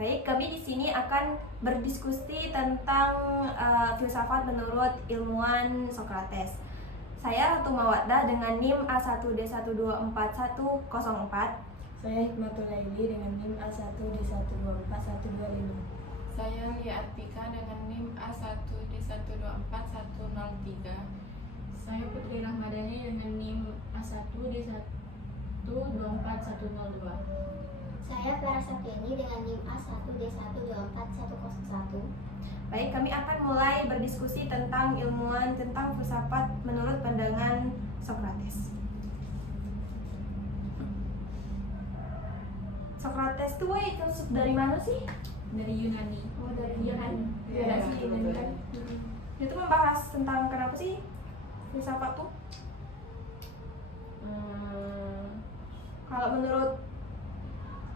Baik, kami di sini akan berdiskusi tentang filsafat menurut ilmuwan Socrates. Saya Ratu Mawaddah dengan NIM A1D1241104. Saya Hikmatul Laili dengan NIM A1D1241125. Saya Lia Artika dengan NIM A1D1241103. Saya Putri Rahmadani dengan NIM A1D1241102. Saya Clara Sapieni dengan NIM A1D1241101. Baik, kami akan mulai berdiskusi tentang ilmuwan tentang filsafat menurut pandangan Socrates. Socrates itu filsuf dari mana sih? Dari Yunani. Oh, dari Yunani. Iya, Ya, sih, Yunani kan. Itu membahas tentang kenapa sih filsafat tuh? Kalau menurut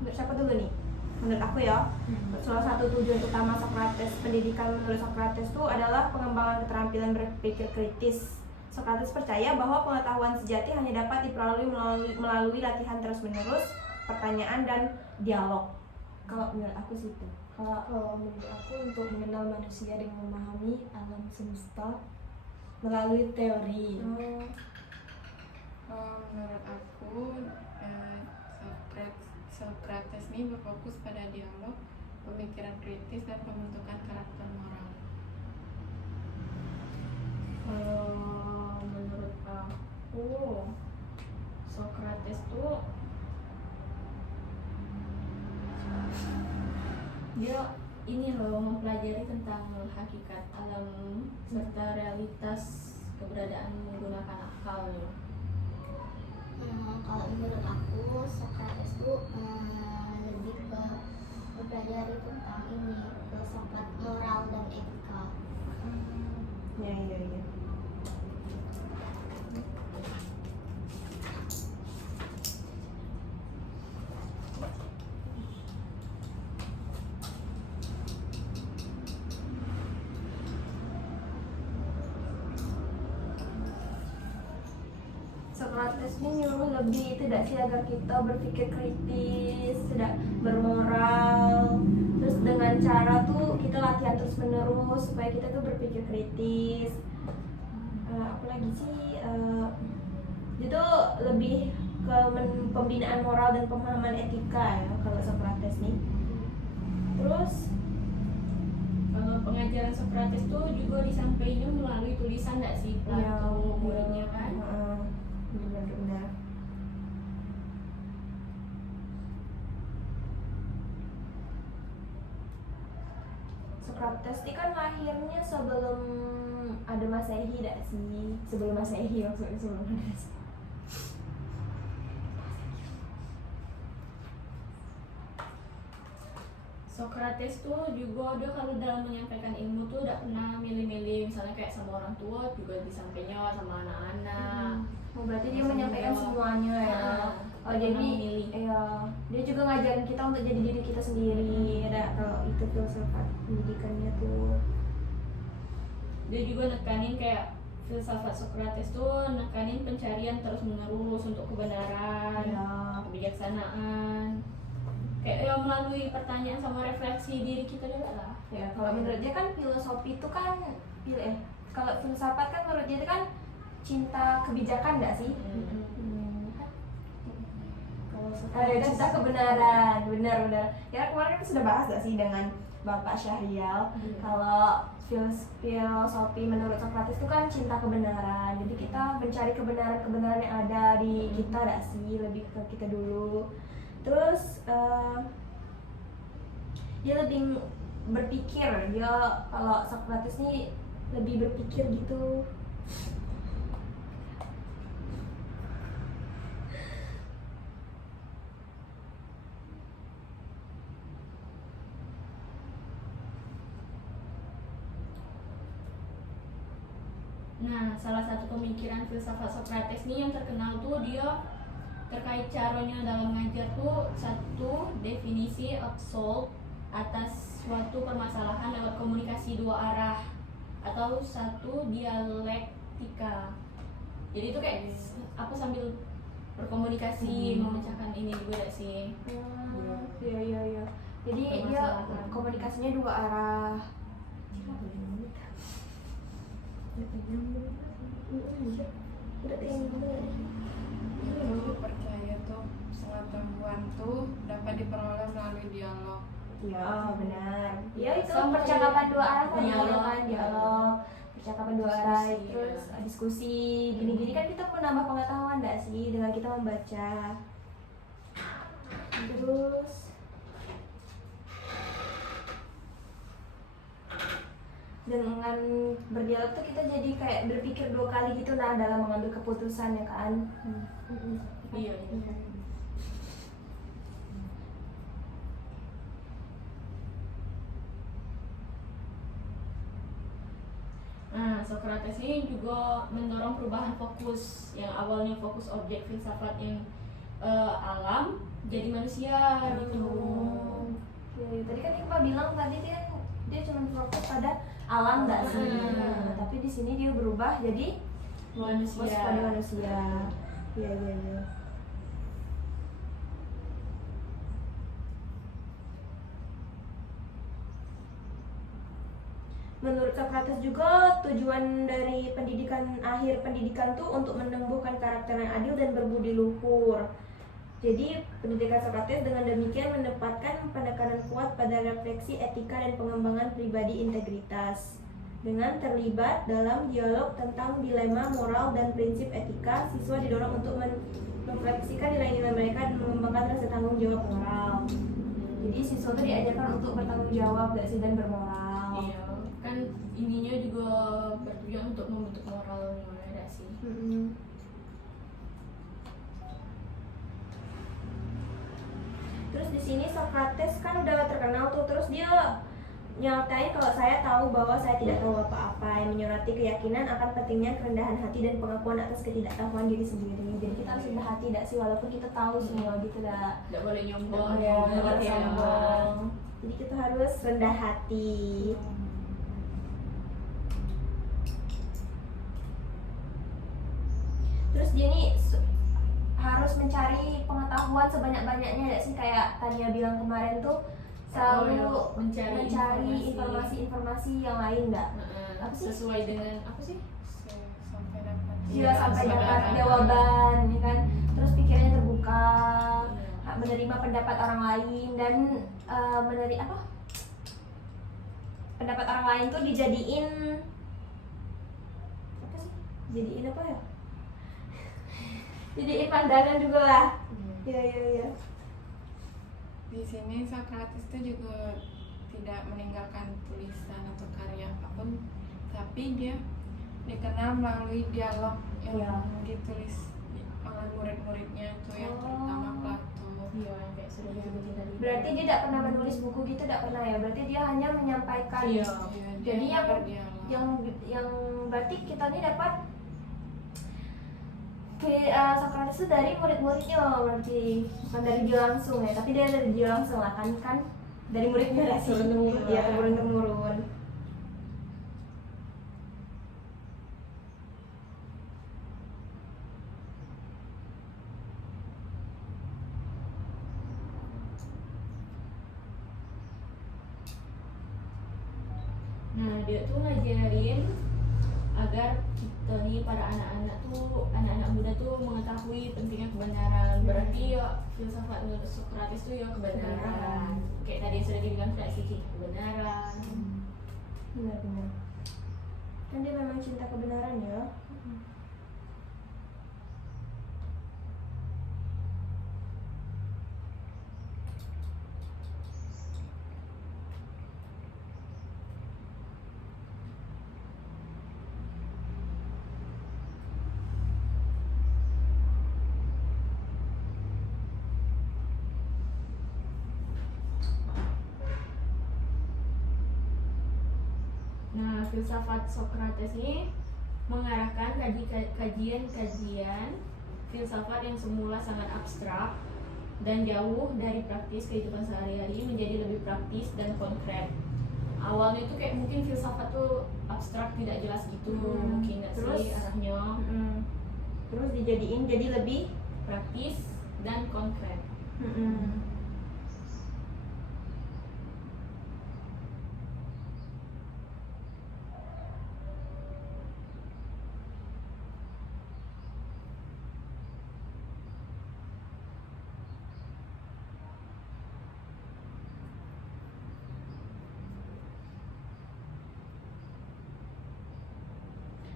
siapa dulu nih? Menurut aku ya, salah satu tujuan utama Socrates, pendidikan menurut Socrates itu adalah pengembangan keterampilan berpikir kritis. Socrates percaya bahwa pengetahuan sejati hanya dapat diperoleh melalui latihan terus-menerus, pertanyaan dan dialog. Kalau menurut aku sih itu. Kalau menurut aku untuk mengenal manusia dan memahami alam semesta melalui teori. Menurut aku Socrates ini berfokus pada dialog, pemikiran kritis, dan pembentukan karakter moral. Menurut aku Socrates tuh dia ini loh mempelajari tentang hakikat alam serta realitas keberadaan menggunakan akalnya. Kalau menurut aku Socrates itu lebih ke mempelajari tentang ini filsafat moral dan etika. Ya. Socrates ini nyuruh lebih tidak sih agar kita berpikir kritis, tidak bermoral. Terus dengan cara tuh kita latihan terus menerus supaya kita tuh berpikir kritis. Apalagi sih itu lebih ke pembinaan moral dan pemahaman etika ya kalau Socrates nih. Terus Kalau pengajaran Socrates tuh juga disampaikan melalui tulisan nggak sih Plato muridnya kan? Benar. Socrates ini kan lahirnya sebelum ada Masehi tidak sih? Sebelum Masehi maksudnya sebelum ada Masehi. Socrates tuh juga dia kalau dalam menyampaikan ilmu tuh tidak pernah milih-milih, misalnya kayak sama orang tua juga disampaikan sama anak-anak. Oh, berarti dia menyampaikan semuanya ya. Oh, jadi milih. ya, dia juga ngajarin kita untuk jadi diri kita sendiri. Ada kalau itu filsafat pendidikannya tuh. Dia juga nekanin kayak filsafat Socrates tuh nekanin pencarian terus-menerus untuk kebenaran, Ya. kebijaksanaan. Kayak yang melalui pertanyaan sama refleksi diri kita juga lah. Ya, kalau menurut dia kan filosofi itu kan kalau filsafat kan menurut dia itu kan cinta kebijakan nggak sih? Kalau Ada cinta kebenaran, benar. Ya kemarin kita sudah bahas nggak sih dengan Bapak Syahrial kalau filosofi menurut Socrates itu kan cinta kebenaran. Jadi kita mencari kebenaran yang ada di kita nggak sih, lebih ke kita dulu. Terus dia lebih berpikir, dia kalau Socrates ini lebih berpikir gitu. Nah, salah satu pemikiran filsafat Socrates nih yang terkenal tuh dia terkait caranya dalam ngajar tuh satu definisi absolut atas suatu permasalahan lewat komunikasi dua arah atau satu dialektika. Jadi itu kayak aku sambil berkomunikasi memecahkan ini juga gak sih? Iya. Jadi dia permasalahan. komunikasinya dua arah. Udah Aku percaya tuh pengetahuan tuh dapat diperoleh melalui dialog. Ya benar. Ya itu Sama percakapan dua arah kan, dialog. kan dialog, percakapan dua arah, Diskusi, terus ya. diskusi, gini-gini kan kita menambah pengetahuan nggak sih dengan kita membaca. Terus dengan berdialog tuh kita jadi kayak berpikir dua kali gitu nah dalam mengambil keputusan ya kan. Iya. Nah, Socrates ini juga mendorong perubahan fokus yang awalnya fokus objek filsafat yang alam jadi manusia gitu. Ya, tadi kan Iqbal bilang tadi dia cuma fokus pada alam nggak sih? Nah, tapi di sini dia berubah jadi Manusia. fokus pada manusia. Iya iya iya. Menurut Socrates juga tujuan dari akhir pendidikan tuh untuk menumbuhkan karakter yang adil dan berbudi luhur. Jadi pendidikan Socrates dengan demikian menempatkan penekanan kuat pada refleksi etika dan pengembangan pribadi integritas. Dengan terlibat dalam dialog tentang dilema moral dan prinsip etika, siswa didorong untuk merefleksikan nilai-nilai mereka dan mengembangkan rasa tanggung jawab moral. Jadi siswa itu diajarkan untuk bertanggung jawab gak sih dan bermoral. Iya, kan ininya juga bertujuan untuk membentuk moral gimana sih. Terus di sini Socrates kan udah terkenal tuh, terus dia nyatain kalau saya tahu bahwa saya tidak tahu apa-apa, yang menyoroti keyakinan akan pentingnya kerendahan hati dan pengakuan atas ketidaktahuan diri sendiri. Jadi kita harus rendah hati, tidak sih, walaupun kita tahu semua gitu dah. Nggak boleh nyombong Ya, nggak nggak boleh sombong. Jadi kita harus rendah hati. Terus dia nih harus mencari pengetahuan sebanyak-banyaknya ya sih, kayak Tania bilang kemarin tuh selalu mencari informasi-informasi yang lain nggak? Apa sih? Sesuai dengan apa sih? Sampai dapat. Iya, sampai dapat Sebenarnya. jawaban, ya kan? Terus pikirannya terbuka, Iya. menerima pendapat orang lain dan menerima apa? Pendapat orang lain tuh dijadiin apa sih? Jadiin apa ya? Jadiin pandangan juga lah. Iya iya iya. Di sini Socrates itu juga tidak meninggalkan tulisan atau karya apapun, tapi dia dikenal melalui dialog yang Iya. ditulis oleh murid-muridnya tuh yang terutama Plato. Iya, yang kayak sudah disebutin tadi. Berarti dia tidak pernah menulis buku gitu, tidak pernah ya? Berarti dia hanya menyampaikan. Iya. Ya, Jadi dia berdialog. yang berarti kita ini dapat Socrates itu dari murid-muridnya loh, berarti bukan dari dia langsung ya, tapi dia dari dia langsung lah kan dari muridnya lah sih, ya turun-temurun. Nah, dia tuh ngajarin agar kita nih para anak-anak muda tuh mengetahui pentingnya kebenaran. Berarti ya filsafat menurut Socrates tuh ya kebenaran. Kayak tadi yang sudah dibilang tidak sih kebenaran. Benar-benar. Kan dia memang cinta kebenaran ya. Nah, filsafat Socrates ini mengarahkan kajian-kajian filsafat yang semula sangat abstrak dan jauh dari praktis kehidupan sehari-hari menjadi lebih praktis dan konkret. Awalnya itu kayak mungkin filsafat tuh abstrak, tidak jelas gitu, mungkin nggak Terus? sih arahnya. Terus dijadiin jadi lebih Praktis dan konkret.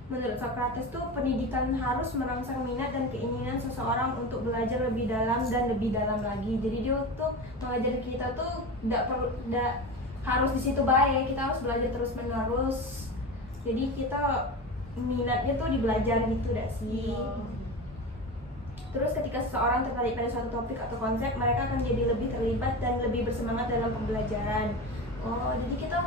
menurut Socrates tuh pendidikan harus merangsang minat dan keinginan seseorang untuk belajar lebih dalam dan lebih dalam lagi. Jadi dia tuh mengajar kita tuh tidak harus di situ baik, kita harus belajar terus menerus. Jadi kita minatnya tuh di belajar gitu dah sih. Terus ketika seseorang tertarik pada suatu topik atau konsep, mereka akan jadi lebih terlibat dan lebih bersemangat dalam pembelajaran. Oh, jadi kita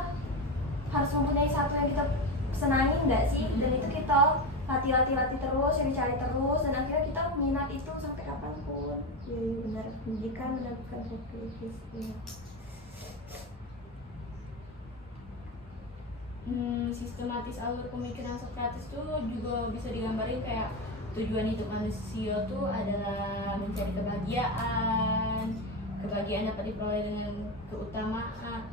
harus mempunyai satu yang kita senangi enggak sih? Dan itu kita latih terus, cari terus, dan akhirnya kita minat itu sampai kapanpun. Iya benar, pendidikan menentukan fokus. Ya. Sistematis alur pemikiran Socrates tuh juga bisa digambarin kayak tujuan hidup manusia tuh adalah mencari kebahagiaan. Kebahagiaan dapat diperoleh dengan keutamaan.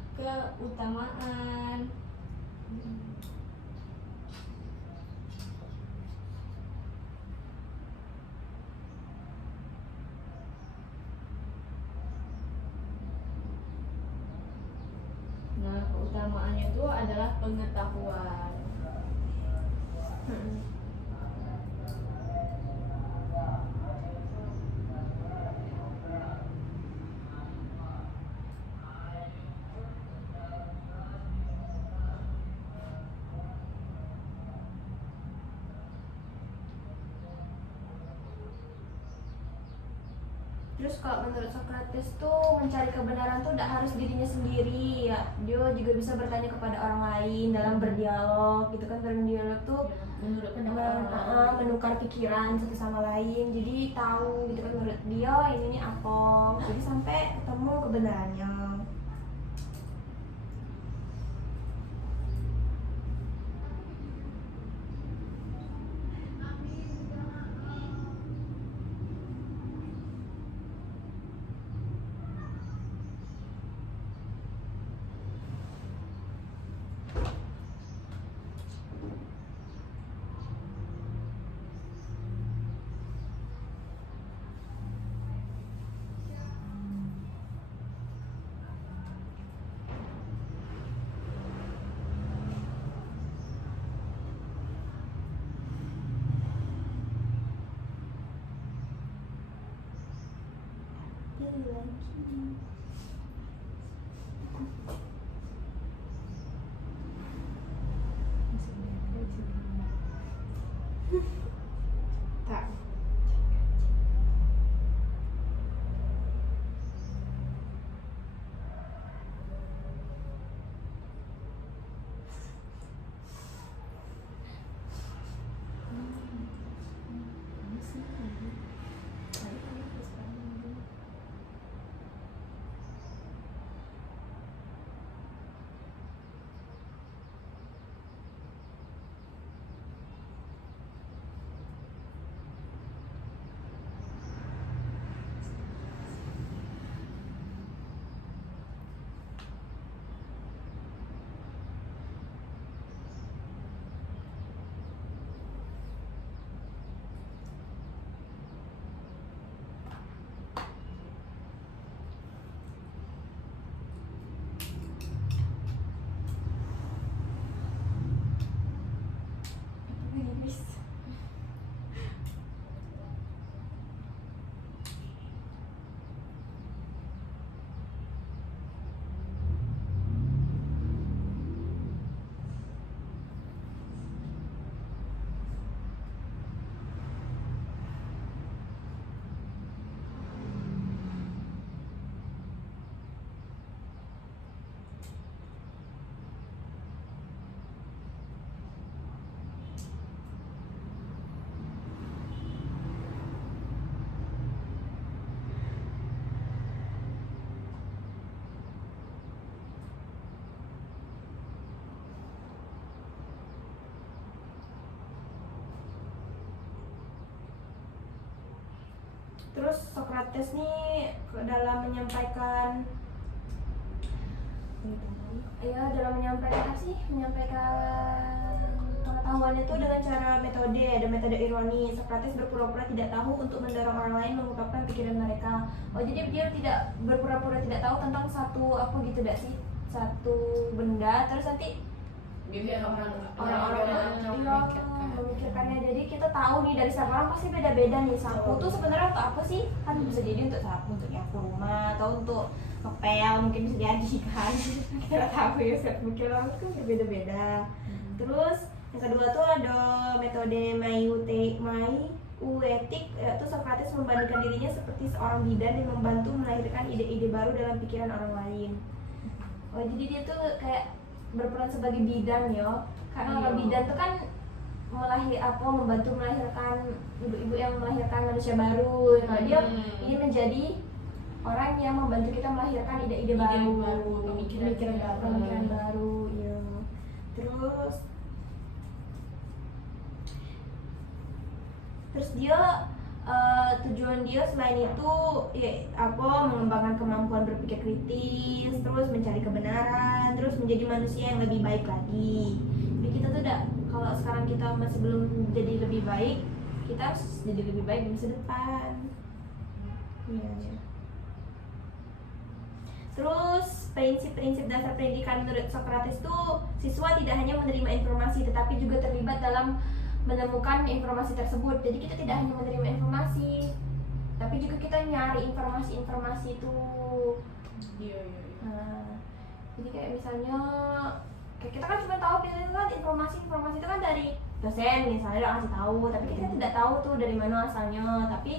Nah, keutamaannya itu adalah pengetahuan. Terus kalau menurut Socrates tuh mencari kebenaran tuh tidak harus dirinya sendiri ya, dia juga bisa bertanya kepada orang lain dalam berdialog gitu kan. Dalam dialog tuh Menurut pendapat menukar pikiran satu sama lain, jadi tahu gitu kan menurut dia ini apa, jadi sampai ketemu kebenarannya. Tak. Terus Socrates nih dalam menyampaikan apa sih? Menyampaikan pengetahuannya itu dengan cara metode, ada metode ironi. Socrates berpura-pura tidak tahu untuk mendorong orang lain mengungkapkan pikiran mereka. Oh, jadi dia tidak berpura-pura tidak tahu tentang satu apa gitu dak sih? Satu benda, terus nanti Biar orang-orang yang iya, memikirkan. memikirkannya. Jadi kita tahu nih dari setiap orang pasti beda-beda nih. Sapu tuh sebenarnya untuk apa sih? Kan bisa jadi untuk sapu, untuk nyapu rumah, atau untuk ngepel, mungkin bisa jadi kan. Kita nggak tahu ya, setiap mikir orang tuh berbeda-beda. Terus yang kedua tuh ada metode Maieutik, yaitu Socrates membandingkan dirinya seperti seorang bidan yang membantu melahirkan ide-ide baru dalam pikiran orang lain. Oh, jadi dia tuh kayak berperan sebagai bidan ya, karena orang bidan tuh kan membantu melahirkan ibu-ibu yang melahirkan manusia baru. Nah, dia ingin menjadi orang yang membantu kita melahirkan ide-ide baru, pemikiran baru, ya. Terus dia tujuan dia selain itu ya, mengembangkan kemampuan berpikir kritis, terus mencari kebenaran, terus menjadi manusia yang lebih baik lagi. Jadi kita tuh kalau sekarang kita masih belum jadi lebih baik, kita harus jadi lebih baik di masa depan. Iya. Terus prinsip-prinsip dasar pendidikan menurut Socrates tuh, siswa tidak hanya menerima informasi tetapi juga terlibat dalam menemukan informasi tersebut. Jadi kita tidak hanya menerima informasi, tapi juga kita nyari informasi-informasi itu. Iya. Nah, jadi kayak misalnya kayak kita kan cuma tahu biasanya kan informasi itu kan dari dosen misalnya udah kasih tahu, tapi kita tidak tahu tuh dari mana asalnya. Tapi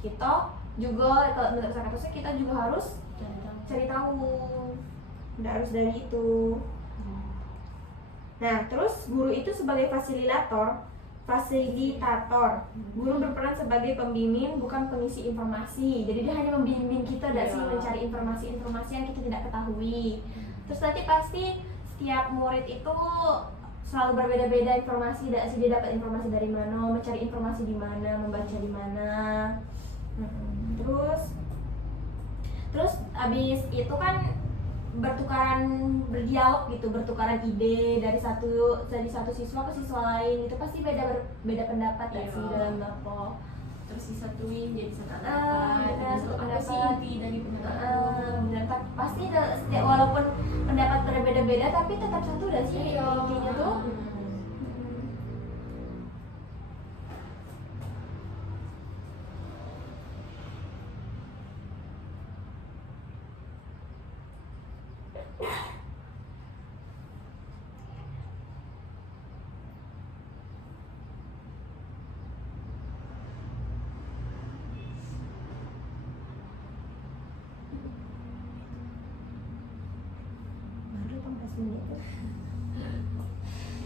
kita juga kalau menurut Socrates kita juga harus cari tahu, tidak harus dari itu. Nah, terus guru itu sebagai fasilitator. Guru berperan sebagai pembimbing, bukan pengisi informasi. Jadi dia hanya membimbing kita sih mencari informasi-informasi yang kita tidak ketahui. Terus nanti pasti setiap murid itu selalu berbeda-beda informasi, sih dia dapat informasi dari mana, mencari informasi di mana, membaca di mana. Terus abis itu kan berdialog gitu, bertukaran ide dari satu siswa ke siswa lain. Itu pasti beda pendapat ya sih dalam apa. Terus disatuin jadi satu pendapat. Apa sih inti dari pendapat? Pasti setiap walaupun pendapat berbeda-beda tapi tetap satu dah sih intinya tuh.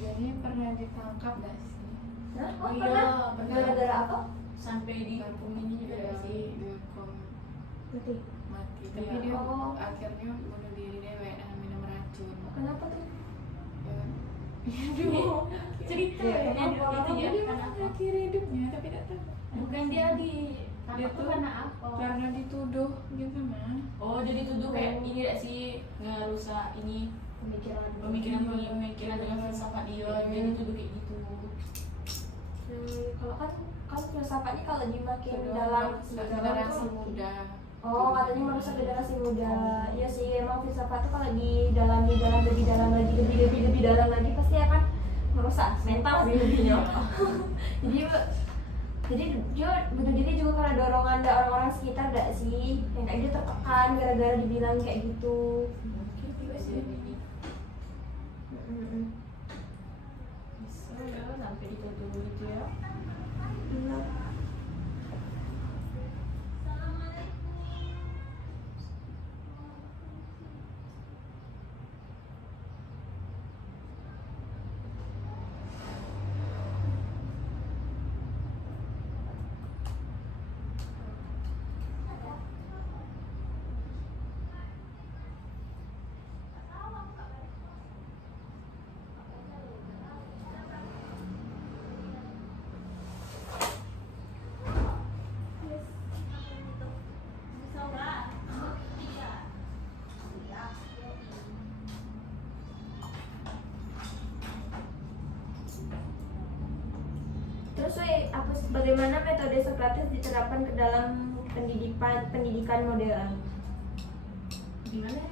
Jadi pernah ditangkap gak sih? Oh iya, gara-gara apa? Sampai di kampung ini juga Iya, sih. dihukum Mati. mati. Iya. Tapi dia Oh. akhirnya bunuh diri dewek dengan minum racun. Kenapa tuh? Ya, Cerita Ya, ya, kenapa? itu dia dia karena apa? akhir hidupnya tapi tidak tahu. Bukan dia di Dia tuh tuh karena apa? Karena dituduh gitu mah. Oh, jadi tuduh kayak ini gak sih ngerusak ini pemikiran dengan filsafat dia, jadi tuduh kayak gitu. Kalau kan filsafatnya kalau dimakin dalam generasi tuh- muda. Oh, katanya merusak generasi muda. Iya sih, emang filsafat tuh kalau didalami lebih dalam lagi pasti akan merusak mental sih intinya. jadi dia bunuh diri juga karena dorongan dari orang-orang sekitar gak sih? Yang kayak dia tertekan gara-gara dibilang kayak gitu. Mungkin juga sih ini. Bisa ya sampai dituduh gitu ya. Terus bagaimana metode Socrates diterapkan ke dalam pendidikan modern? Gimana?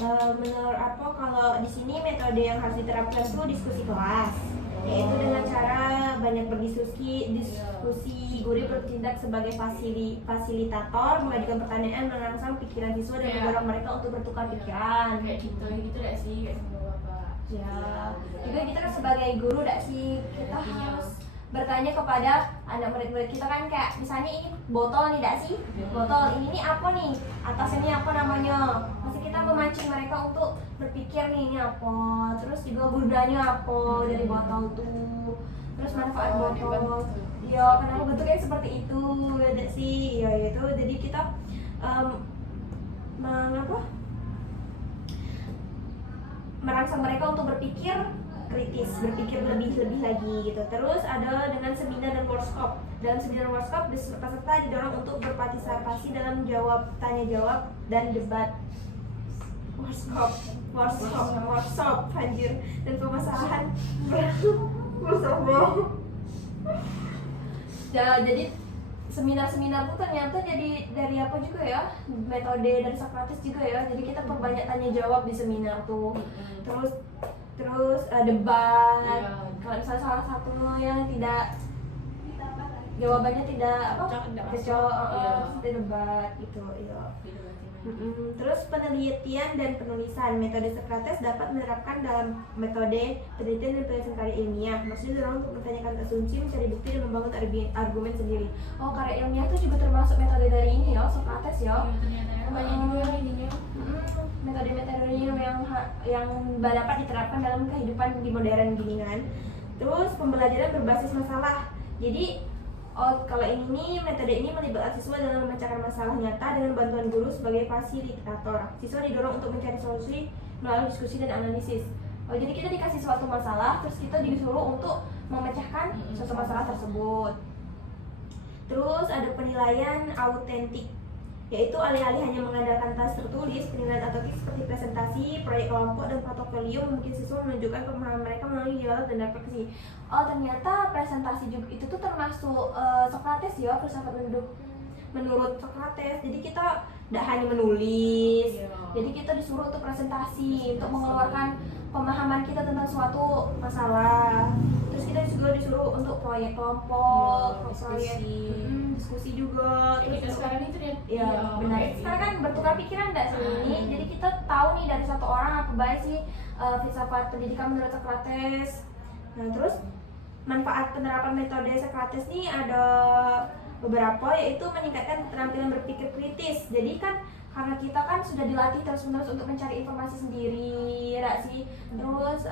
menurut apa kalau di sini metode yang harus diterapkan tuh diskusi kelas, yaitu dengan cara banyak berdiskusi, guru bertindak sebagai fasilitator, mengajukan pertanyaan, merangsang pikiran siswa dan mendorong mereka untuk bertukar pikiran. Kayak gitu gak sih kayak sama bapak. Ya, juga kita kan sebagai guru dak sih kita harus bertanya kepada anak murid-murid kita kan, kayak misalnya ini botol nih dak sih, botol ini nih apa nih, atasnya ini apa namanya, pasti kita memancing mereka untuk berpikir nih ini apa, terus juga gunanya apa dari botol tuh, terus manfaat botol, ya kenapa bentuknya seperti itu ya dak sih, ya itu jadi kita merangsang mereka untuk berpikir kritis, berpikir lebih lagi gitu. Terus ada dengan seminar dan workshop. Dalam seminar dan workshop, peserta didorong untuk berpartisipasi dalam tanya jawab dan debat. Workshop, anjir, dan permasalahan. Ya, jadi seminar-seminar tuh ternyata jadi dari apa juga ya, metode dari Socrates juga ya. Jadi kita perbanyak tanya jawab di seminar tuh. Terus debat. Kalau misalnya salah satu yang tidak jawabannya tidak cocok, debat gitu ya. Terus penelitian dan penulisan, metode Socrates dapat menerapkan dalam metode penelitian dan penulisan karya ilmiah. Maksudnya dorong untuk mempertanyakan asumsi, mencari bukti dan membangun argumen sendiri. Oh, karya ilmiah itu juga termasuk metode dari ini ya, Socrates ya. Banyak juga ininya. Metode-metode yang dapat diterapkan dalam kehidupan di modern gini kan. Terus pembelajaran berbasis masalah. Jadi kalau metode ini melibatkan siswa dalam memecahkan masalah nyata dengan bantuan guru sebagai fasilitator. Siswa didorong untuk mencari solusi melalui diskusi dan analisis. Jadi kita dikasih suatu masalah, terus kita disuruh untuk memecahkan suatu masalah tersebut. Terus ada penilaian autentik, yaitu alih-alih hanya mengandalkan tes tertulis, penilaian autentik seperti presentasi, proyek kelompok, dan portofolio mungkin siswa menunjukkan pemahaman mereka melalui dialog dan refleksi. Oh, ternyata presentasi juga itu tuh termasuk Socrates ya, filsafat menurut Socrates. Jadi kita tidak hanya menulis, jadi kita disuruh untuk presentasi, untuk mengeluarkan pemahaman kita tentang suatu masalah. Terus kita juga disuruh untuk proyek kelompok, diskusi juga. Terus kita sekarang itu benar. Sekarang kan bertukar pikiran enggak sih ini? Jadi kita tahu nih dari satu orang apa baik sih filsafat pendidikan menurut Socrates. Nah, terus manfaat penerapan metode Socrates nih ada beberapa, yaitu meningkatkan keterampilan berpikir kritis. Jadi kan karena kita kan sudah dilatih terus-menerus untuk mencari informasi sendiri, ya sih. Terus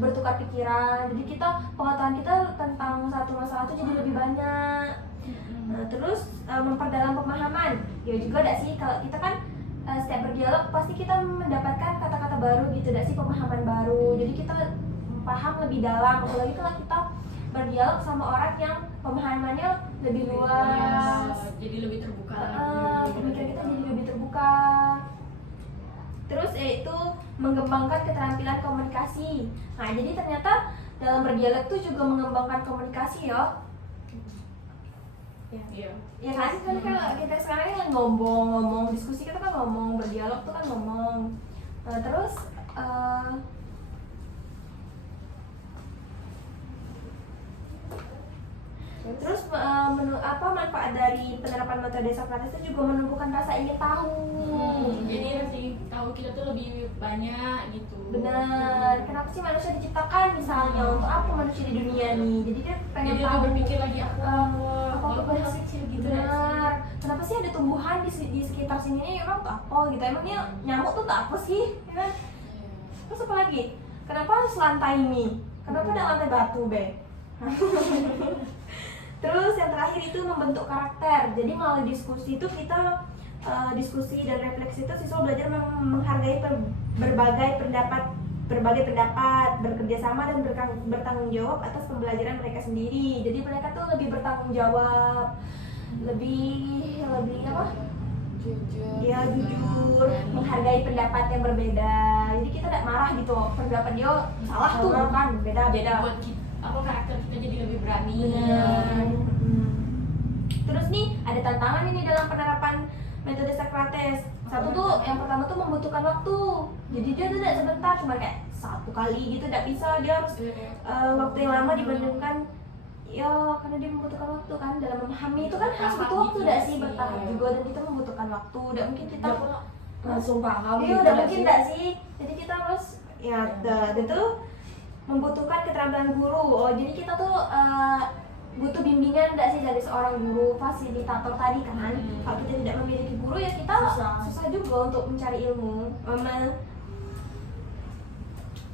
bertukar pikiran. Jadi pengetahuan kita tentang satu masalah itu jadi lebih banyak. Nah, terus memperdalam pemahaman. Ya juga enggak sih, kalau kita kan setiap berdialog pasti kita mendapatkan kata-kata baru gitu, enggak sih, pemahaman baru. Jadi kita paham lebih dalam, apalagi kalau kita berdialog sama orang yang pemahamannya lebih luas, jadi lebih terbuka pemikiran kita jadi lebih terbuka. Terus yaitu mengembangkan keterampilan komunikasi. Nah, jadi ternyata dalam berdialog tuh juga mengembangkan komunikasi ya. Ya kan kalau kita sekarang kan ngomong diskusi, kita kan ngomong, berdialog tuh kan ngomong. Nah, terus manfaat dari penerapan metode Socrates itu juga menumbuhkan rasa ingin tahu. Jadi rasa ingin tahu kita tuh lebih banyak gitu. Benar. Kenapa sih manusia diciptakan misalnya? Untuk apa manusia di dunia nih? Jadi dia pengen tahu. Berpikir lagi apa hal kecil gitu. Benar. Kenapa sih ada tumbuhan di sekitar sini nih? Emang tuh apa gitu? Emangnya nyamuk tuh apa sih? Ya kan? Terus apa lagi? Kenapa harus lantai mie? Kenapa ada lantai batu, Be? Terus yang terakhir itu membentuk karakter. Jadi melalui diskusi itu kita diskusi dan refleksi itu siswa belajar menghargai berbagai pendapat, bekerja sama dan bertanggung jawab atas pembelajaran mereka sendiri. Jadi mereka tuh lebih bertanggung jawab, lebih apa? Jujur, menghargai pendapat yang berbeda. Jadi kita tidak marah gitu, pendapat dia salah tuh bukan, beda. Jadi buat kita, karakter kita jadi lebih berani. Terus nih ada tantangan ini dalam penerapan metode Socrates. Satu tuh yang pertama tuh membutuhkan waktu. Jadi dia tuh tidak sebentar, cuma kayak 1 kali gitu tidak bisa, dia harus waktu yang lama dibandingkan ya karena dia membutuhkan waktu kan dalam memahami itu kan harus butuh waktu tidak sih, bertahap juga, dan kita membutuhkan waktu. Tidak mungkin kita langsung paham iya gitu udah nggak mungkin sih? tidak sih, jadi kita harus ya itu membutuhkan keterampilan guru. Oh jadi kita tuh butuh bimbingan tidak sih dari seorang guru fasilitator tadi kan. Kalau kita tidak memiliki guru ya kita susah juga untuk mencari ilmu,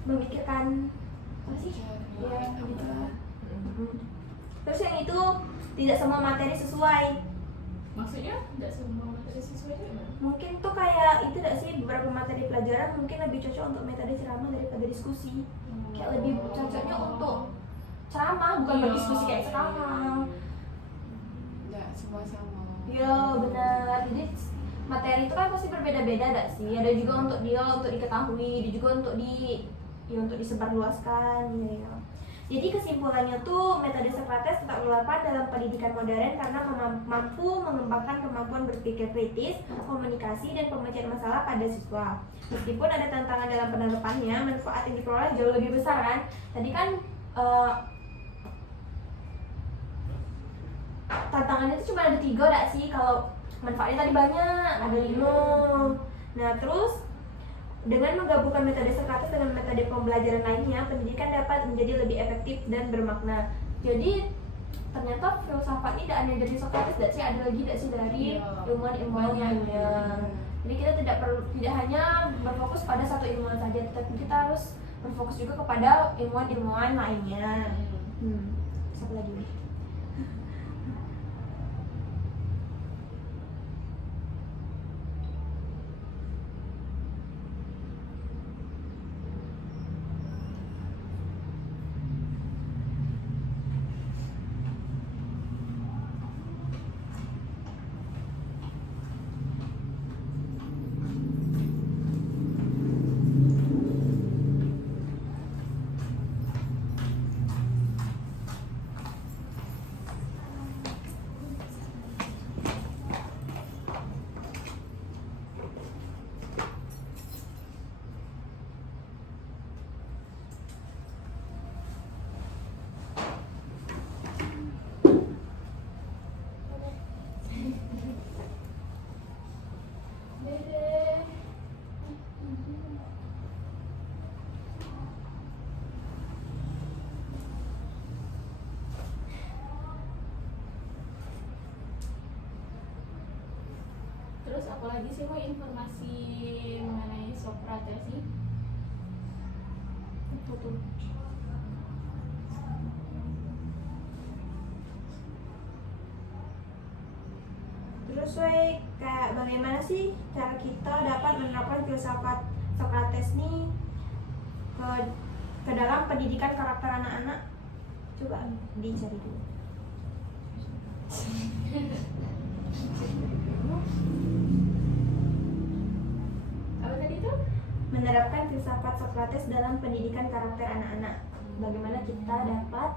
memikirkan apa sih ya gitu. Terus yang itu tidak semua materi sesuai. Maksudnya tidak semua materi sesuai itu gimana? Mungkin tuh kayak itu tidak sih, beberapa materi pelajaran mungkin lebih cocok untuk metode ceramah daripada diskusi. Kayak lebih cocoknya untuk ceramah, bukan Iya. berdiskusi kayak sekarang. Nggak semua sama. Iya benar. Jadi materi itu kan pasti berbeda-beda tidak sih? Ada juga untuk dia untuk diketahui, ada juga untuk untuk disebarluaskan ya. Jadi kesimpulannya tuh metode Socrates tetap relevan dalam pendidikan modern karena mampu mengembangkan kemampuan berpikir kritis, komunikasi, dan pemecahan masalah pada siswa. Meskipun ada tantangan dalam penerapannya, manfaat yang diperoleh jauh lebih besar kan. Tadi kan tantangannya itu cuma ada 3 enggak sih? Kalau manfaatnya tadi banyak, ada 5. Nah terus dengan menggabungkan metode Socrates dengan metode pembelajaran lainnya, pendidikan dapat menjadi lebih efektif dan bermakna. Jadi ternyata filsafat ini tidak hanya dari Socrates, tidak sih, ada lagi tidak sih dari ilmuwan-ilmuwan lainnya. Jadi kita tidak hanya berfokus pada satu ilmuwan saja, tetapi kita harus berfokus juga kepada ilmuwan-ilmuwan lainnya. Satu lagi. Terus apa lagi sih kok informasi mengenai Socrates sih? Tuh. Terus kayak bagaimana sih cara kita dapat menerapkan filsafat Socrates nih ke dalam pendidikan karakter anak-anak? Coba dicari dulu. Apa tadi itu? Menerapkan filsafat Socrates dalam pendidikan karakter anak-anak. Bagaimana kita dapat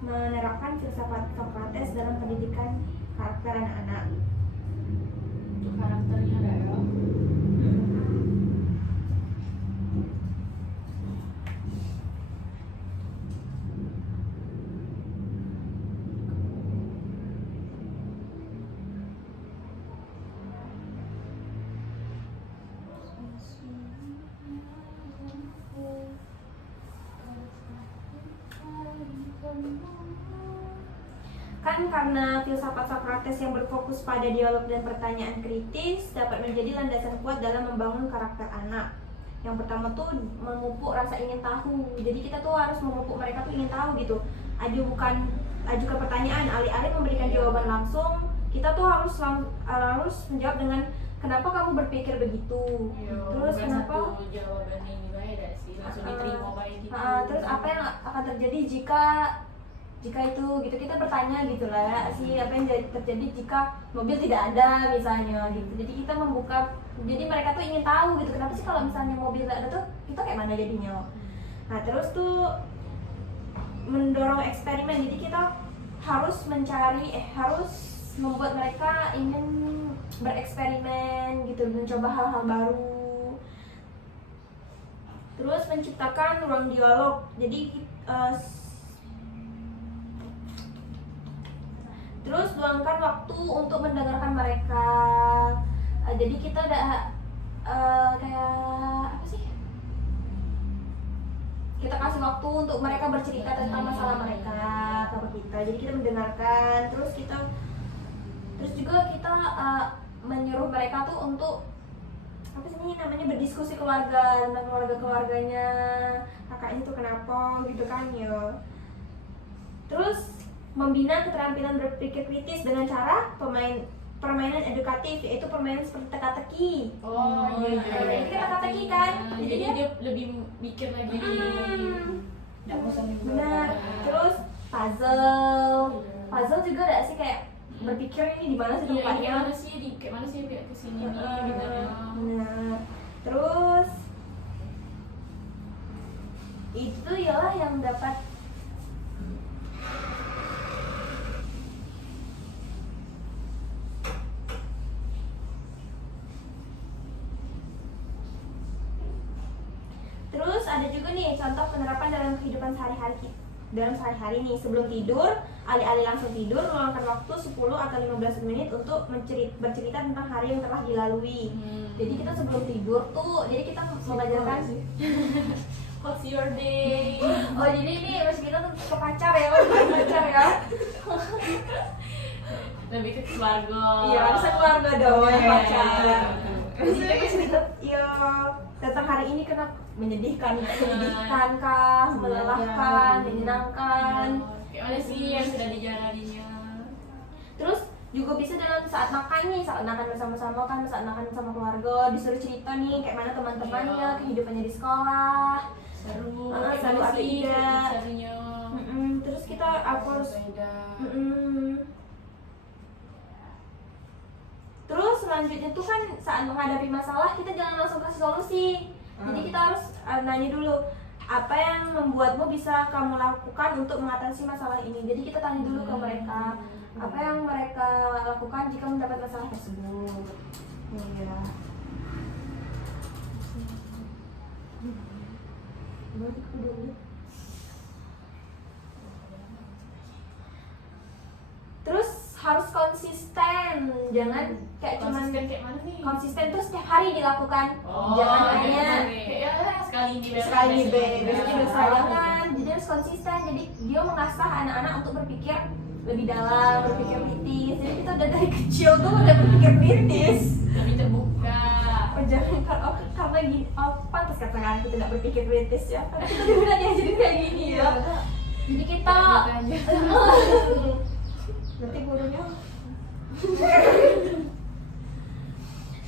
menerapkan filsafat Socrates dalam pendidikan karakter anak-anak? Untuk karakternya ada ya. Kan karena filsafat Socrates yang berfokus pada dialog dan pertanyaan kritis dapat menjadi landasan kuat dalam membangun karakter anak. Yang pertama tuh memupuk rasa ingin tahu. Jadi kita tuh harus memupuk mereka tuh ingin tahu gitu. Ajukan pertanyaan, alih-alih memberikan jawaban langsung, kita tuh harus menjawab dengan kenapa kamu berpikir begitu. Terus Bukan kenapa satu jawaban ini baik sih, langsung diterima baik gitu. terus apa yang akan terjadi jika itu gitu, kita bertanya gitu lah sih, apa yang terjadi jika mobil tidak ada misalnya gitu. Jadi kita membuka, jadi mereka tuh ingin tahu gitu, kenapa sih kalau misalnya mobil tidak ada tuh kita kayak mana jadinya. Nah terus tuh mendorong eksperimen, jadi kita harus mencari harus membuat mereka ingin bereksperimen gitu, mencoba hal-hal baru. Terus menciptakan ruang dialog. Jadi terus luangkan waktu untuk mendengarkan mereka. Jadi kita udah kayak apa sih? Kita kasih waktu untuk mereka bercerita tentang masalah mereka ke kita. Jadi kita mendengarkan. Terus juga kita menyuruh mereka tuh untuk apa sih ini namanya, berdiskusi keluarga tentang keluarganya, kakaknya tuh kenapa gitu kan ya. Terus membina keterampilan berpikir kritis dengan cara permainan edukatif, yaitu permainan seperti teka-teki. Oh iya. Ini kan teka-teki kan, Jadi dia lebih mikir lagi. Nggak bosan juga. benar. Terus puzzle juga ada sih, kayak berpikir ini di mana sih Iya, tempatnya. kayak mana sih kayak kesini nih gitu. Nah, terus itu ialah yang dapat terus ada juga nih contoh penerapan dalam kehidupan sehari-hari nih. Sebelum tidur, alih-alih langsung tidur, meluangkan waktu 10 atau 15 menit untuk bercerita tentang hari yang telah dilalui. Jadi kita sebelum tidur tuh, jadi kita mengajarkan What's your day? oh jadi ini mas kita tuh ke pacar ya, ke pacar ya. Lebih ke keluarga. Iya, harusnya keluarga dong Oh, yang iya, pacar. iya. Maksudnya kita cerita, iya tentang hari ini kenapa menyedihkan kah, melelahkan, menyenangkan. Kayak mana sih yang sudah dijalaninya? Terus juga bisa dalam saat makan nih, saat makan bersama-sama kan, saat makan sama keluarga, disuruh cerita nih kayak mana teman-temannya, Iya. kehidupannya di sekolah. Seru. Ah, Kayak seru mana atau sih tidak? serunya? Terus aku harus beda. Terus selanjutnya tuh kan saat menghadapi masalah kita jangan langsung kasih solusi. Jadi kita harus nanya dulu, apa yang membuatmu bisa kamu lakukan untuk mengatasi masalah ini. Jadi kita tanya dulu ke mereka, apa yang mereka lakukan jika mendapat masalah tersebut. Iya. Terus harus konsisten, jangan kayak cuman Konsisten kayak mana nih? konsisten terus setiap hari dilakukan. Jangan hanya kayak sekali ini sekali besoknya besoknya dosa, jangan. Jadi harus konsisten. Jadi dia mengasah anak-anak untuk berpikir lebih dalam, berpikir kritis. Jadi kita udah dari kecil tuh udah berpikir kritis. lebih terbuka. Oh jangan karena gini, pantas katakan aku tidak berpikir kritis ya. Karena kita juga udah diajarin kayak gini ya. Jadi kita Berarti gurunya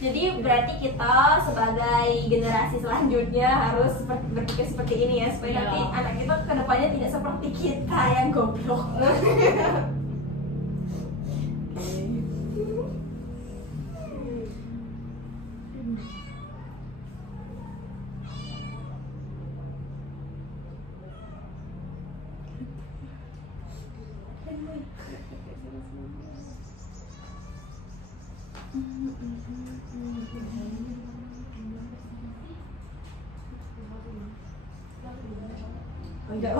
jadi berarti kita sebagai generasi selanjutnya harus berpikir seperti ini ya, supaya Iya. nanti anak kita kedepannya tidak seperti kita yang goblok. Enggak.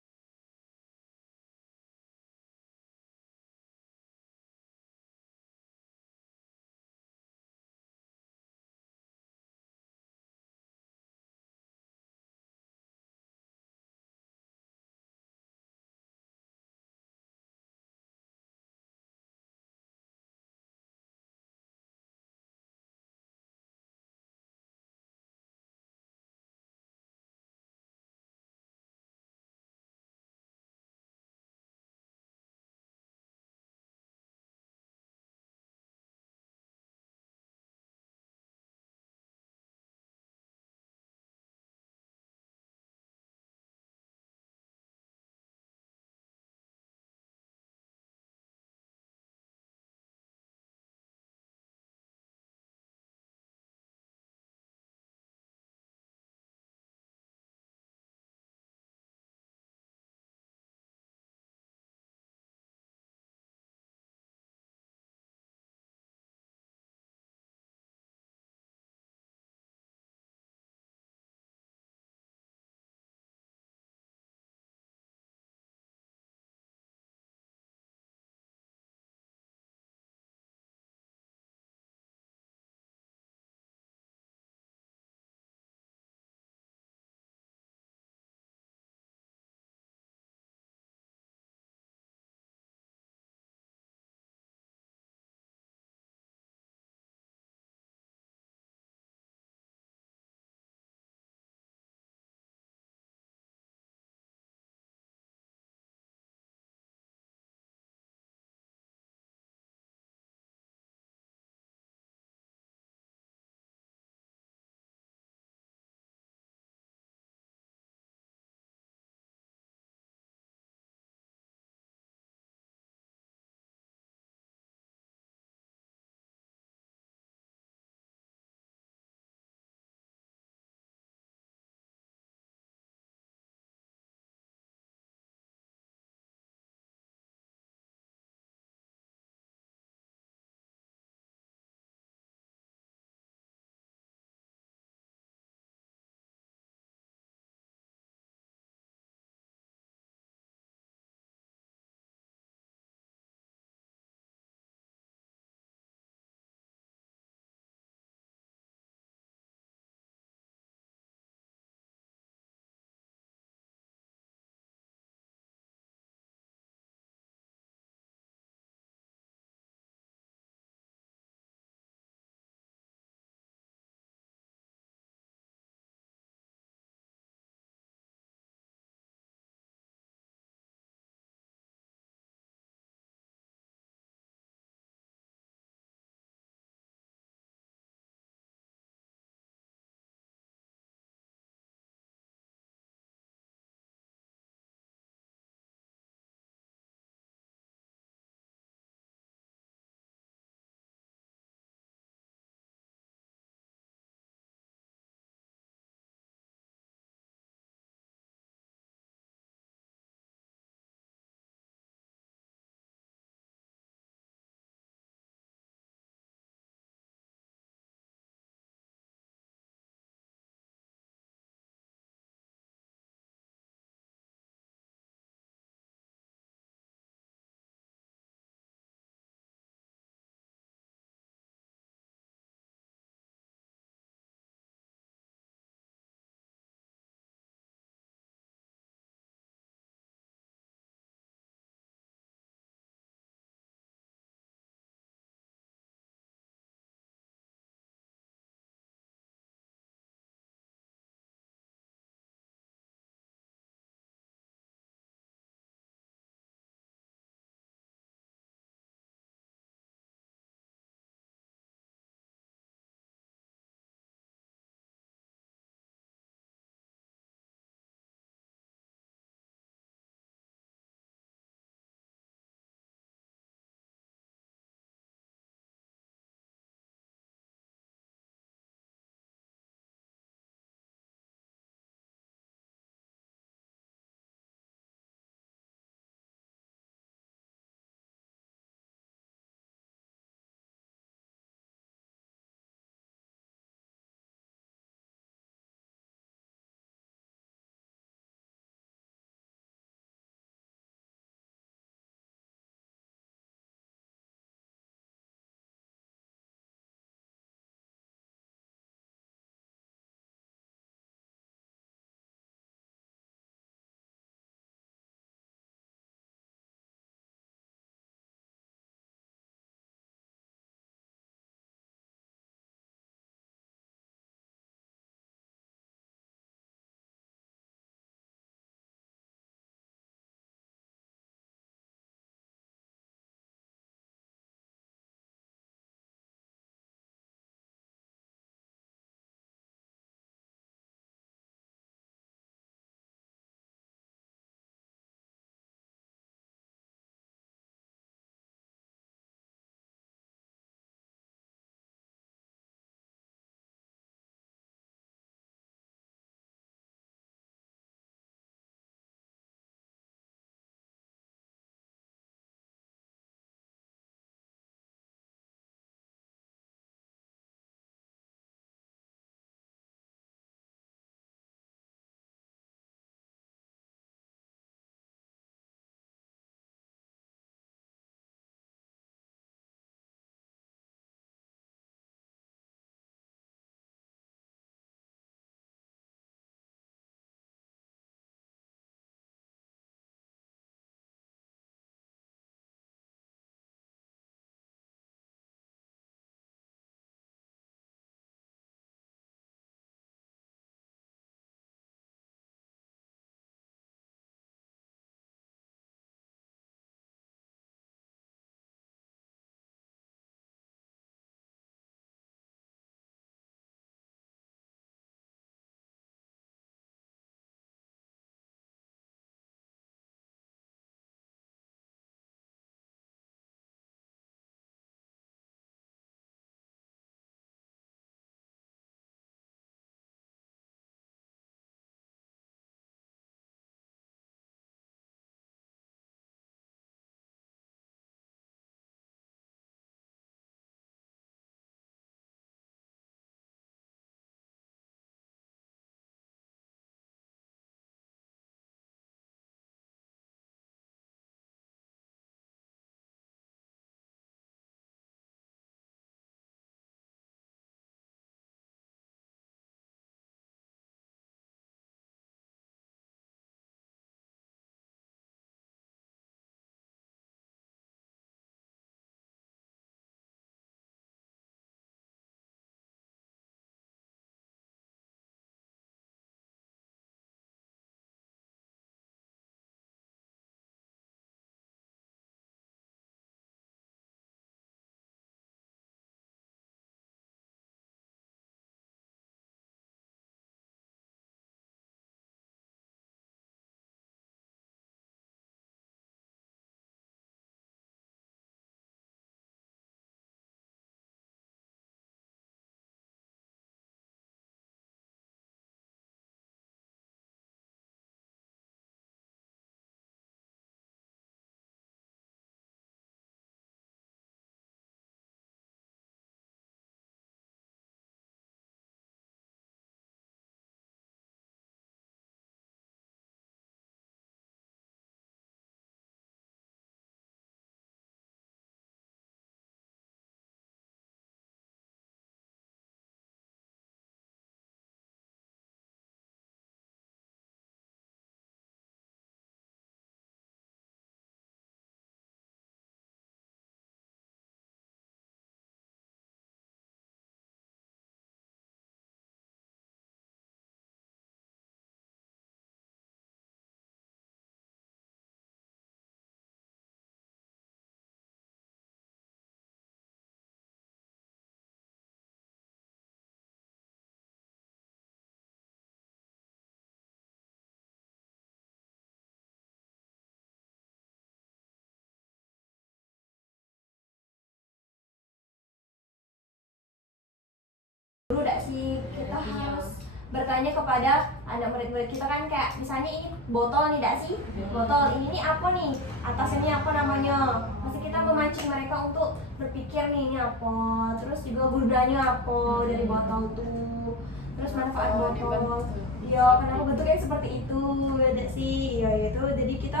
bertanya kepada anak murid-murid kita kan, kayak misalnya ini botol nih dak sih, botol ini nih apa nih, atasnya ini apa namanya, pasti kita memancing mereka untuk berpikir nih ini apa, terus juga gunanya apa dari botol tuh, terus manfaat Oh, botol, dibentuk. ya kenapa bentuknya seperti itu ya dak sih, ya itu jadi kita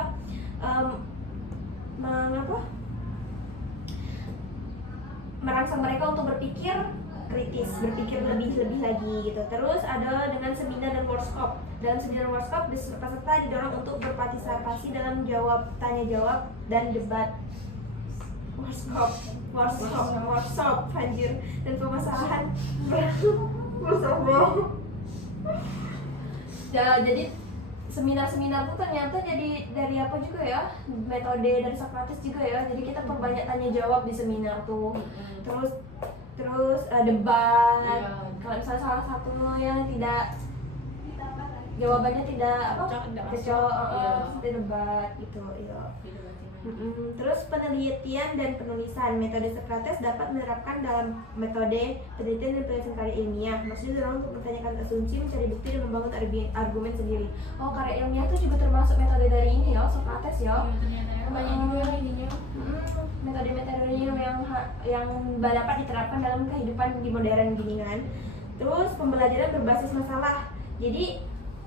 merangsang mereka untuk berpikir kritis, berpikir lebih lagi gitu. Terus ada dengan seminar dan workshop. Dalam seminar workshop, peserta didorong untuk berpartisipasi dalam tanya jawab dan debat. Workshop, anjir, dan permasalahan. Ya, jadi seminar-seminar tuh ternyata jadi dari apa juga ya, metode dari Socrates juga ya. Jadi kita perbanyak tanya jawab di seminar tuh. Terus debat. Iya. Kalau misalnya salah satu yang tidak jawabannya tidak cocok, Iya. kita debat gitu, iya. Terus penelitian dan penulisan. Metode Socrates dapat menerapkan dalam metode penelitian dan penulisan karya ilmiah. Maksudnya dalam untuk mempertanyakan asumsi, mencari bukti dan membangun argumen sendiri. Oh, karya ilmiah itu juga termasuk metode dari ini ya, Socrates ya. Ternyata ya, banyak juga ininya. Metode-metodenya yang dapat diterapkan dalam kehidupan di modern gini kan. Terus pembelajaran berbasis masalah. Jadi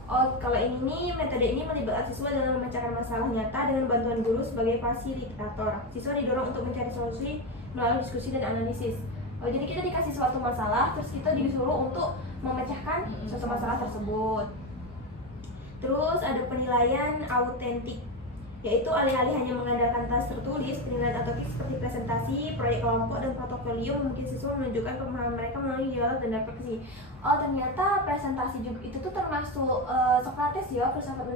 kalau ini metode ini melibatkan siswa dalam memecahkan masalah nyata dengan bantuan guru sebagai fasilitator. Siswa didorong untuk mencari solusi melalui diskusi dan analisis. Jadi kita dikasih suatu masalah, terus kita disuruh untuk memecahkan suatu masalah tersebut. Terus ada penilaian autentik, yaitu alih-alih hanya mengandalkan tas tertulis, penilaian autentik seperti presentasi, proyek kelompok, dan portofolio mungkin siswa menunjukkan pemahaman mereka melalui dialog dan refleksi. Oh, ternyata presentasi juga itu tuh termasuk Socrates ya, filsafat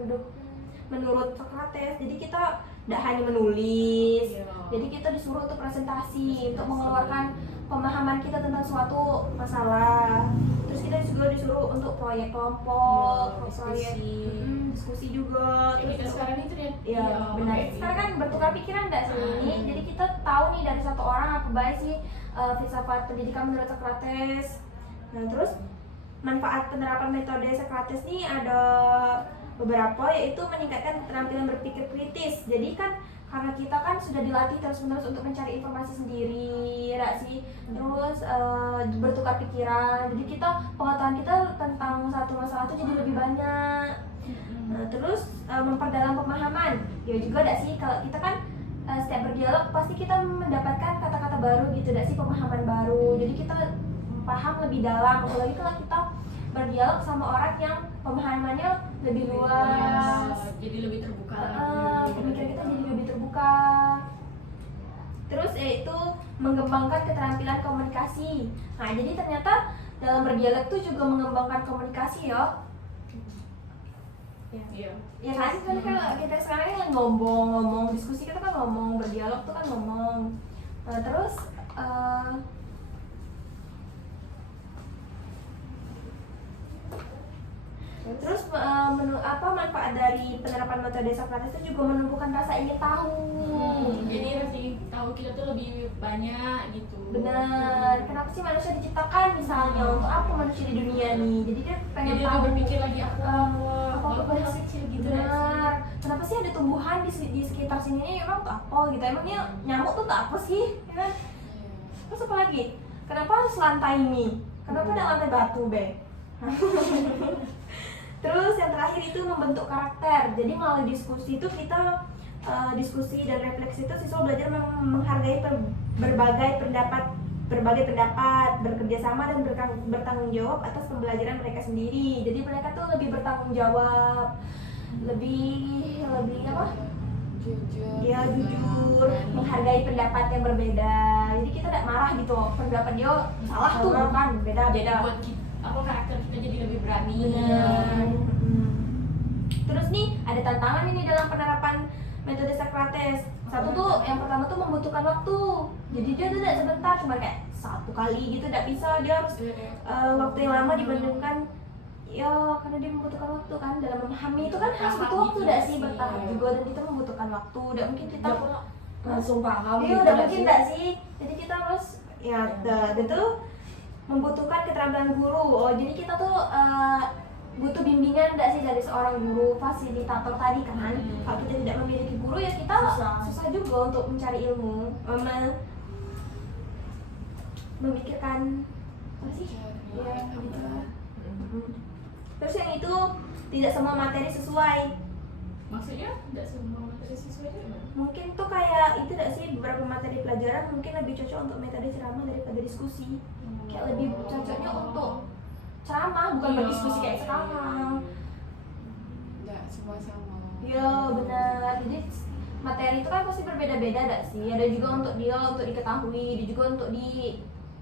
menurut Socrates. Jadi kita tidak hanya menulis, jadi kita disuruh untuk presentasi, untuk mengeluarkan pemahaman kita tentang suatu masalah. Terus kita juga disuruh untuk proyek kelompok, proyek diskusi juga. Kita Terus sekarang itu dia. ya benar. Sekarang kan bertukar pikiran enggak sih ini? Jadi kita tahu nih dari satu orang apa baik sih filsafat pendidikan menurut Socrates. Nah, terus manfaat penerapan metode Socrates nih ada beberapa, yaitu meningkatkan keterampilan berpikir kritis. Jadi kan karena kita kan sudah dilatih terus-menerus untuk mencari informasi sendiri, ya sih. Terus bertukar pikiran. Jadi pengetahuan kita tentang satu masalah itu jadi lebih banyak. Nah, terus memperdalam pemahaman. Ya juga enggak sih, kalau kita kan setiap berdialog pasti kita mendapatkan kata-kata baru gitu, enggak sih, pemahaman baru. Jadi kita paham lebih dalam, apalagi kalau kita berdialog sama orang yang pemahamannya lebih luas. Jadi lebih terbuka Pemikiran kita jadi lebih terbuka. Terus yaitu mengembangkan keterampilan komunikasi. Nah, jadi ternyata dalam berdialog tuh juga mengembangkan komunikasi ya. Iya. Ya kan kalau kita sekarang kan ngomong diskusi, kita kan ngomong, berdialog tuh kan ngomong. Terus manfaat dari penerapan metode Socrates itu juga menumbuhkan rasa ingin tahu. Jadi rasa ingin tahu kita tuh lebih banyak gitu. Benar. Kenapa sih manusia diciptakan misalnya? Untuk apa manusia di dunia nih? Jadi dia pengen Jadi tahu. dia berpikir lagi apa hal kecil gitu. Benar. Kenapa sih ada tumbuhan di sekitar sini nih? Emang untuk apa gitu? Emangnya nyamuk tuh untuk apa sih? Ya kan? Terus apa lagi? Kenapa harus lantai ini? Kenapa ada lantai batu, Be? Terus yang terakhir itu membentuk karakter. Jadi melalui diskusi itu kita diskusi dan refleksi itu siswa belajar menghargai berbagai pendapat, bekerja sama dan bertanggung jawab atas pembelajaran mereka sendiri. Jadi mereka tuh lebih bertanggung jawab, lebih apa? Jujur, menghargai pendapat yang berbeda. Jadi kita tidak marah gitu, pendapat dia salah tuh, bukan beda. Jadi buat karakter kita jadi lebih berani. Benar. Terus nih ada tantangan ini dalam penerapan metode Socrates. Satu tuh, yang pertama tuh membutuhkan waktu. Jadi dia tuh tidak sebentar, cuma kayak satu kali gitu, tidak bisa. Dia harus waktu yang lama dibandingkan ya, karena dia membutuhkan waktu kan dalam memahami itu kan harus butuh waktu, tidak sih, bertahap juga, dan kita membutuhkan waktu. Tidak mungkin kita langsung paham iya, gitu udah nggak mungkin sih? tidak sih. Jadi kita harus ya itu membutuhkan keterampilan guru. Oh, jadi kita tuh butuh bimbingan enggak sih dari seorang guru fasilitator tadi kan? Kalau kita tidak memiliki guru ya kita susah juga untuk mencari ilmu, memikirkan apa sih? Ya, gitu. Terus yang itu tidak semua materi sesuai. Maksudnya tidak semua materi sesuai dengan Mungkin tuh kayak itu tidak sih, beberapa materi pelajaran mungkin lebih cocok untuk metode ceramah daripada diskusi. Kayak lebih cocoknya untuk ceramah bukan berdiskusi kayak sekarang. Tidak semua sama. Ya benar. Jadi materi itu kan pasti berbeda-beda enggak sih? Ada juga untuk dia untuk diketahui, ada juga untuk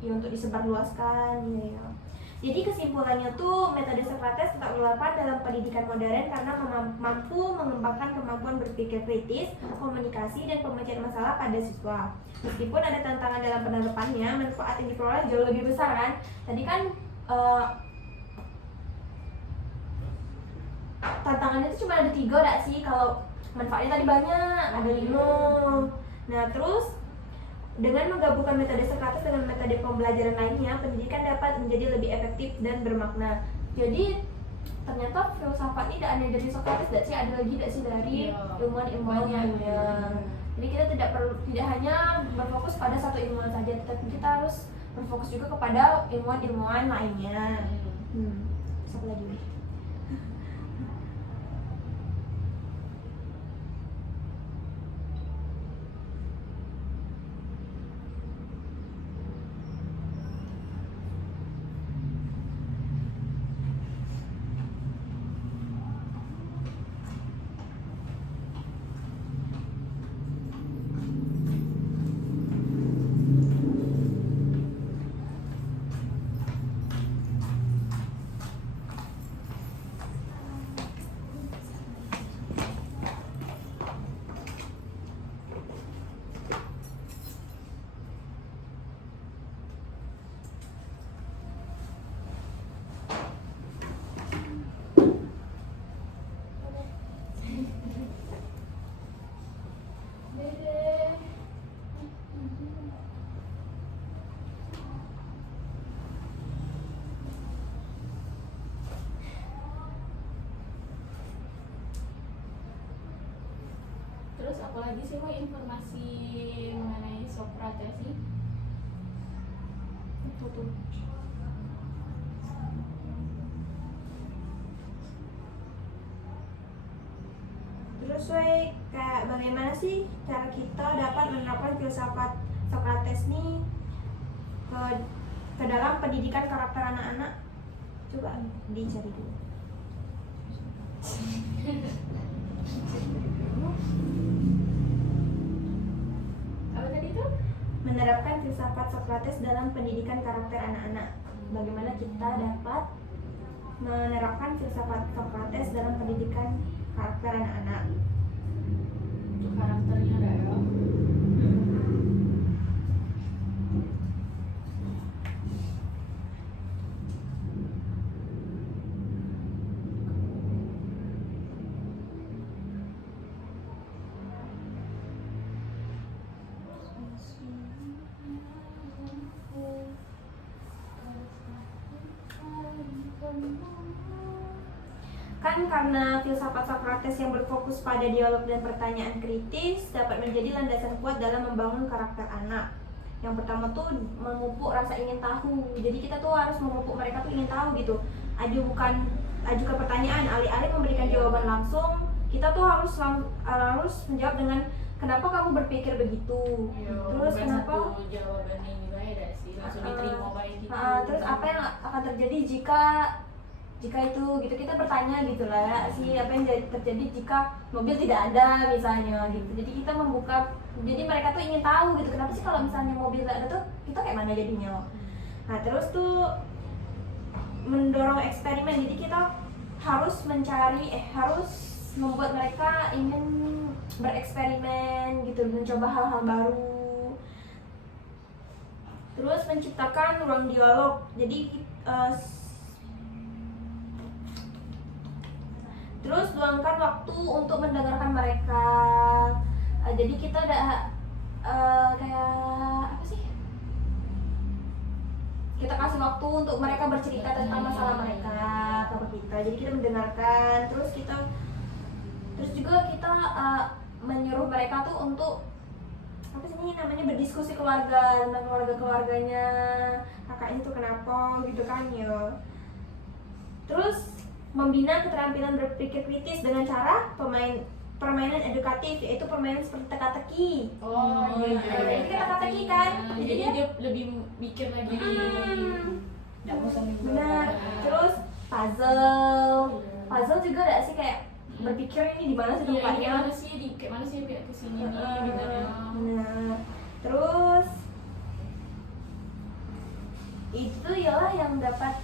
untuk disebarluaskan ya. Jadi kesimpulannya tuh metode Socrates tetap relevan dalam pendidikan modern karena mampu mengembangkan kemampuan berpikir kritis, komunikasi, dan pemecahan masalah pada siswa. Meskipun ada tantangan dalam penerapannya, manfaat yang diperoleh jauh lebih besar kan. Tadi kan tantangannya itu cuma ada 3 enggak sih? Kalau manfaatnya tadi banyak, ada 5. Nah terus dengan menggabungkan metode Socrates dengan metode pembelajaran lainnya, pendidikan dapat menjadi lebih efektif dan bermakna. Jadi ternyata filsafat ini tidak hanya dari Socrates, tidak sih, ada lagi tidak sih dari ilmuwan-ilmuwan lainnya. Jadi kita tidak hanya berfokus pada satu ilmuwan saja, tetapi kita harus berfokus juga kepada ilmuwan-ilmuwan lainnya. Siapa lagi? Terus apa lagi sih mau informasi mengenai Socrates sih? Itu tuh. Terus kayak bagaimana sih cara kita dapat menerapkan filsafat Socrates nih ke dalam pendidikan karakter anak-anak? Coba dicari dulu. Apa tadi itu? Menerapkan filsafat Socrates dalam pendidikan karakter anak-anak. Bagaimana kita dapat menerapkan filsafat Socrates dalam pendidikan karakter anak-anak? Untuk karakternya ada ya. Kan karena filsafat Socrates yang berfokus pada dialog dan pertanyaan kritis dapat menjadi landasan kuat dalam membangun karakter anak. Yang pertama tuh memupuk rasa ingin tahu. Jadi kita tuh harus memupuk mereka tuh ingin tahu gitu. Ajukan pertanyaan, alih-alih memberikan jawaban langsung, kita tuh harus menjawab dengan kenapa kamu berpikir begitu. Terus kenapa jawaban ini baik sih langsung diterima baik gitu. Terus apa yang akan terjadi jika itu gitu, kita bertanya gitu lah sih, apa yang terjadi jika mobil tidak ada misalnya gitu. Jadi kita membuka, jadi mereka tuh ingin tahu gitu, kenapa sih kalau misalnya mobil tidak ada tuh kita kayak mana jadinya. Nah terus tuh mendorong eksperimen, jadi kita harus harus membuat mereka ingin bereksperimen gitu, mencoba hal-hal baru. Terus menciptakan ruang dialog, jadi terus luangkan waktu untuk mendengarkan mereka. Jadi kita kayak apa sih? kita kasih waktu untuk mereka bercerita tentang masalah mereka ke kita. Jadi kita mendengarkan, terus juga kita menyuruh mereka tuh untuk apa sih ini namanya, berdiskusi keluarga tentang keluarganya, kakaknya tuh kenapa gitu kan ya. Terus membina keterampilan berpikir kritis dengan cara permainan edukatif, yaitu permainan seperti teka-teki. Oh iya. Jadi kita teka-teki kan. Jadi dia lebih mikir lagi. Nggak mau sambil Benar. Terus puzzle juga ada sih, kayak berpikir ini di mana sih Iya, tempatnya. kayak mana sih kayak kesini nih gitu. Benar. Terus itu ialah yang dapat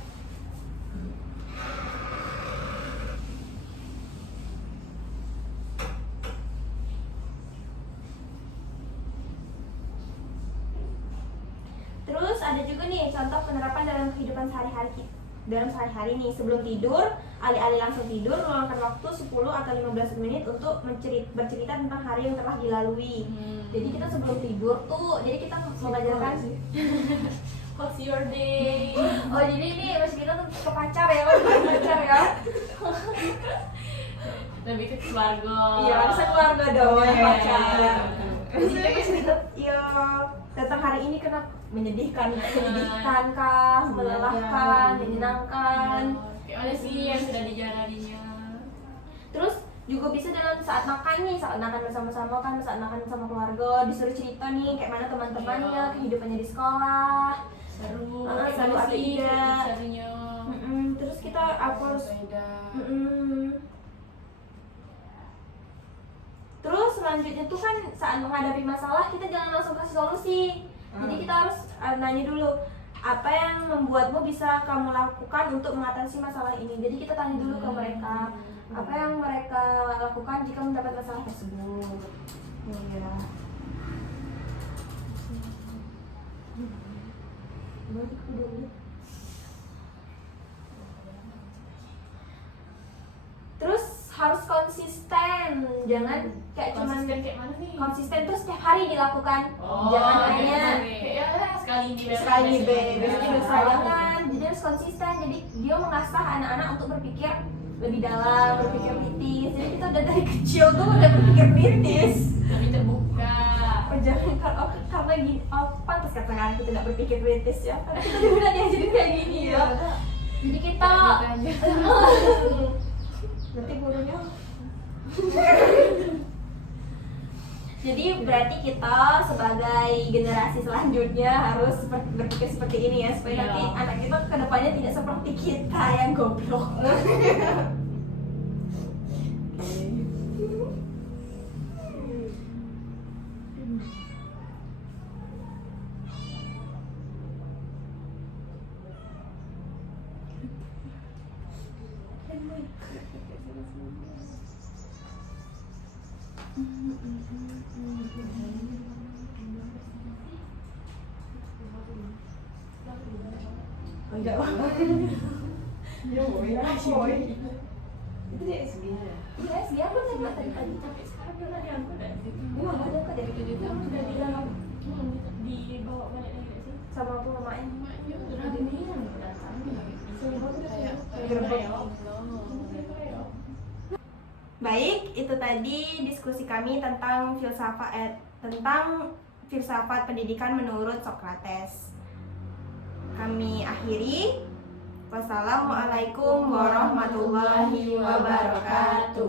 Terus ada juga nih contoh penerapan dalam kehidupan sehari-hari nih. Sebelum tidur, alih-alih langsung tidur, meluangkan waktu 10 atau 15 menit untuk bercerita tentang hari yang telah dilalui. Jadi kita sebelum tidur tuh, jadi kita mengajarkan What's your day? oh jadi ini masih kita tuh ke pacar ya, Lebih ke keluarga. Iya, harusnya keluarga dong yang pacar. Terus Kita cerita, iya, tentang hari ini kenapa menyedihkan kah, melelahkan, menyenangkan. Kayak mana sih yang sudah dijalaninya? Terus juga bisa dalam saat makan nih, saat makan bersama-sama kan, saat makan sama keluarga, disuruh cerita nih kayak mana teman-temannya, kehidupannya di sekolah. Seru. Seru Kayak mana atau sih tidak. serunya? Terus kita harus Terus selanjutnya tuh kan saat menghadapi masalah kita jangan langsung kasih solusi. Jadi kita harus nanya dulu, apa yang membuatmu bisa kamu lakukan untuk mengatasi masalah ini. Jadi kita tanya dulu ke mereka, apa yang mereka lakukan jika mendapat masalah tersebut. Iya. Terus harus konsisten, jangan kayak cuman Konsisten kayak mana nih? konsisten terus setiap hari dilakukan. Jangan hanya kayak sekali ini sekali besok besok juga jangan. Jadi harus konsisten. Jadi dia mengasah anak-anak untuk berpikir lebih dalam, berpikir kritis. Jadi kita udah dari kecil tuh udah berpikir kritis. lebih terbuka. Jangan karena gini, pantas katakan kita tidak berpikir kritis ya. Karena kita juga udah diajarin kayak gini ya. Jadi kita berarti gurunya. Jadi berarti kita sebagai generasi selanjutnya harus berpikir seperti ini ya, supaya nanti anak kita kedepannya tidak seperti kita yang goblok. Enggak banget. Ya boy, boy. Itu dia SB nya. Iya sih, aku nanya tadi. Tapi sekarang udah ada yang udah gitu. Iya, ada kok dari Itu juga udah di dalam dibawa balik lagi nggak sih? sama aku mamanya. Maknya Udah ini yang datang. Baik, itu tadi diskusi kami tentang filsafat pendidikan menurut Socrates. Kami akhiri. Wassalamualaikum warahmatullahi wabarakatuh.